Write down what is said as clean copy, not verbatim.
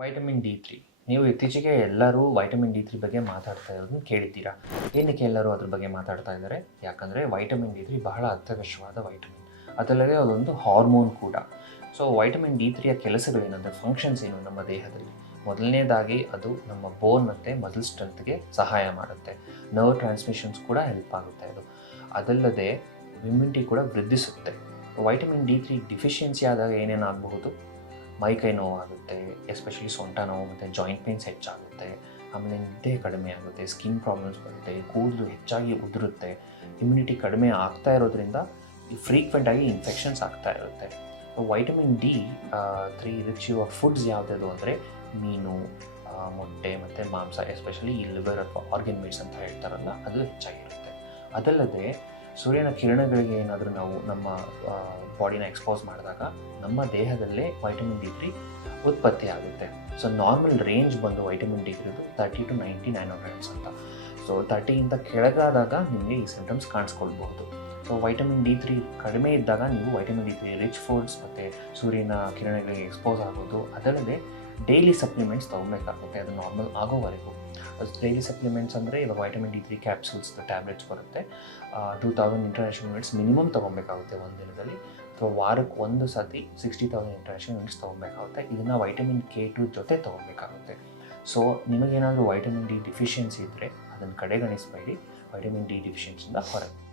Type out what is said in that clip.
Vitamin ಡಿ3 ನೀವು ಇತ್ತೀಚೆಗೆ ಎಲ್ಲರೂ ವೈಟಮಿನ್ ಡಿ3 ಬಗ್ಗೆ ಮಾತಾಡ್ತಾ ಇರೋದನ್ನ ಕೇಳಿದ್ದೀರಾ. ಏನಕ್ಕೆ ಎಲ್ಲರೂ ಅದ್ರ ಬಗ್ಗೆ ಮಾತಾಡ್ತಾ ಇದ್ದಾರೆ? ಯಾಕಂದರೆ ವೈಟಮಿನ್ ಡಿ3 ಬಹಳ ಅತ್ಯವಶ್ಯವಾದ ವೈಟಮಿನ್. ಅದಲ್ಲದೆ ಅದೊಂದು ಹಾರ್ಮೋನ್ ಕೂಡ. ಸೊ ವೈಟಮಿನ್ ಡಿ3ಯ ಕೆಲಸಗಳೇನಂದರೆ ಫಂಕ್ಷನ್ಸ್ ಏನು ನಮ್ಮ ದೇಹದಲ್ಲಿ? ಮೊದಲನೇದಾಗಿ ಅದು ನಮ್ಮ ಬೋನ್ ಮತ್ತು ಮಸಲ್ ಸ್ಟ್ರೆಂತ್ಗೆ ಸಹಾಯ ಮಾಡುತ್ತೆ. ನರ್ವ್ ಟ್ರಾನ್ಸ್ಮಿಷನ್ಸ್ ಕೂಡ ಹೆಲ್ಪ್ ಆಗುತ್ತೆ ಅದು. ಅದಲ್ಲದೆ ಇಮ್ಯುನಿಟಿ ಕೂಡ ವೃದ್ಧಿಸುತ್ತೆ. ವೈಟಮಿನ್ ಡಿ3 ಡಿಫಿಷಿಯನ್ಸಿ ಆದಾಗ ಏನೇನಾಗಬಹುದು? ಮೈಕೈ ನೋವಾಗುತ್ತೆ, ಎಸ್ಪೆಷಲಿ ಸೊಂಟ ನೋವು ಮತ್ತು ಜಾಯಿಂಟ್ ಪೇನ್ಸ್ ಹೆಚ್ಚಾಗುತ್ತೆ. ಆಮೇಲೆ ನಿದ್ದೆ ಕಡಿಮೆ ಆಗುತ್ತೆ, ಸ್ಕಿನ್ ಪ್ರಾಬ್ಲಮ್ಸ್ ಬರುತ್ತೆ, ಕೂದಲು ಹೆಚ್ಚಾಗಿ ಉದುರುತ್ತೆ. ಇಮ್ಯುನಿಟಿ ಕಡಿಮೆ ಆಗ್ತಾ ಇರೋದ್ರಿಂದ ಫ್ರೀಕ್ವೆಂಟಾಗಿ ಇನ್ಫೆಕ್ಷನ್ಸ್ ಆಗ್ತಾ ಇರುತ್ತೆ. ವೈಟಮಿನ್ ಡಿ3 ರಿಚ್ ಇರುವ ಫುಡ್ಸ್ ಯಾವುದ್ಯಾವುದು ಅಂದರೆ ಮೀನು, ಮೊಟ್ಟೆ ಮತ್ತು ಮಾಂಸ, ಎಸ್ಪೆಷಲಿ ಈ ಲಿವರ್ ಅಥವಾ ಆರ್ಗನ್ ಮೀಟ್ಸ್ ಅಂತ ಹೇಳ್ತಾರಲ್ಲ, ಅದು ಹೆಚ್ಚಾಗಿರುತ್ತೆ. ಅದಲ್ಲದೆ ಸೂರ್ಯನ ಕಿರಣಗಳಿಗೆ ಏನಾದರೂ ನಾವು ನಮ್ಮ ಬಾಡಿನ ಎಕ್ಸ್ಪೋಸ್ ಮಾಡಿದಾಗ ನಮ್ಮ ದೇಹದಲ್ಲೇ ವೈಟಮಿನ್ ಡಿ3 ಉತ್ಪತ್ತಿ ಆಗುತ್ತೆ. ಸೊ ನಾರ್ಮಲ್ ರೇಂಜ್ ಬಂದು ವೈಟಮಿನ್ ಡಿ3 30 to 90 ನ್ಯಾನೋಗ್ರಾಮ್ಸ್ ಅಂತ. ಸೊ 30ಗಿಂತ ಕೆಳಗಾದಾಗ ನಿಮಗೆ ಈ ಸಿಂಟಮ್ಸ್ ಕಾಣಿಸ್ಕೊಳ್ಬಹುದು. ಸೊ ವೈಟಮಿನ್ ಡಿ3 ಕಡಿಮೆ ಇದ್ದಾಗ ನೀವು ವೈಟಮಿನ್ ಡಿ3 ರಿಚ್ ಫುಡ್ಸ್ ಮತ್ತು ಸೂರ್ಯನ ಕಿರಣಗಳಿಗೆ ಎಕ್ಸ್ಪೋಸ್ ಆಗೋದು, ಅದಲ್ಲದೆ ಡೈಲಿ ಸಪ್ಲಿಮೆಂಟ್ಸ್ ತೊಗೊಬೇಕಾಗುತ್ತೆ ಅದು ನಾರ್ಮಲ್ ಆಗೋವರೆಗೂ. ಡೈಲಿ ಸಪ್ಲಿಮೆಂಟ್ಸ್ ಅಂದರೆ ಇವಾಗ ವೈಟಮಿನ್ ಡಿ3 ಕ್ಯಾಪ್ಸೂಲ್ಸ್ ಟ್ಯಾಬ್ಲೆಟ್ಸ್ ಬರುತ್ತೆ. 2000 ಇಂಟರ್ನ್ಯಾಷನಲ್ ಯೂನಿಟ್ಸ್ ಮಿನಿಮಮ್ ತೊಗೊಬೇಕಾಗುತ್ತೆ ಒಂದು ದಿನದಲ್ಲಿ, ಅಥವಾ ವಾರಕ್ಕೆ ಒಂದು ಸತಿ 60,000 ಇಂಟರ್ನ್ಯಾಷನಲ್ ಯೂನಿಟ್ಸ್ ತೊಗೊಬೇಕಾಗುತ್ತೆ. ಇದನ್ನು ವೈಟಮಿನ್ K2 ಜೊತೆ ತೊಗೊಬೇಕಾಗುತ್ತೆ. ಸೊ ನಿಮಗೇನಾದರೂ ವೈಟಮಿನ್ ಡಿ ಡಿಫಿಷಿಯನ್ಸಿ ಇದ್ದರೆ ಅದನ್ನು ಕಡೆಗಣಿಸಬೇಡಿ, ವೈಟಮಿನ್ ಡಿ ಡಿಫಿಷಿಯನ್ಸಿಯಿಂದ ಹೊರಗೆ